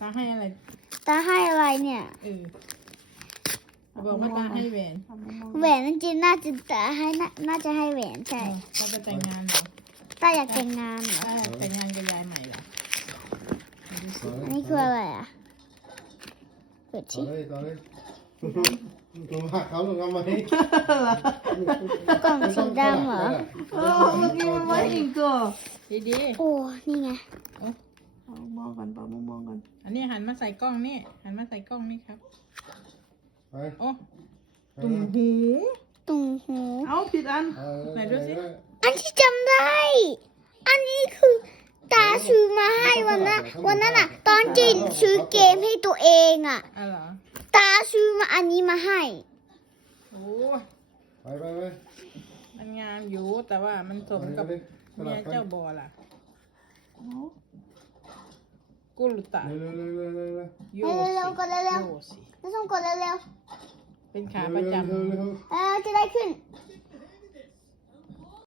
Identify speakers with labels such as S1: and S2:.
S1: ตาให้อะไร
S2: ตาให้อะไรเนี่ย
S1: บอกว่าตาให้แหวน
S2: แหวนจริงๆน่าจะตาให้น่าจะให้แหวนใช่
S1: ตาจะแต่งงานเหรอ
S2: ตาอยากแต่งงานเหรอ
S1: ตาแต่งงานกับยายใหม่เหรอ
S2: อันนี้คืออะไรอ่ะเปิด
S3: ต่อ
S2: ชิ
S3: เลยต่อเลยลงหักเขาลงทำไม
S2: กล่องสีดำเหรอ
S4: เมื่อกี้มันไม่อีกตัว
S1: ดี
S2: โอ้นี่ไง
S4: มองกันมองกัน
S1: ๆอันนี้หันมาใส่กล้องนี่หันมาใส่กล้องนี่ครับ
S3: ไป
S1: โอ้ตุ่มหู
S2: ตุ่มหู
S4: เอาผิดอัน
S1: ไหนดูสิ
S2: อันที่จำได้ อันนี้คือตาซื้อมาให้วันนั้นอ่ะ ตอนจีนซื้อเกมให้ตัวเองอ่ะ
S1: อ๋อเหรอ
S2: ตาซื้อมาอันนี้มาให้
S1: โอ้
S3: ไปไปไป
S1: มันงามอยู่แต่ว่ามันสมกับเมียเจ้าบอล่ะกุลตา
S3: เร็วเร็วเร็วเร็วเร็ว
S1: โย
S2: เร็วๆกดเร็ว
S1: โยสิ
S2: ๆแล้วต้องกดเร็ว
S1: เป็นขาประจำ
S3: เร็ว
S2: ๆจะได้ขึ้น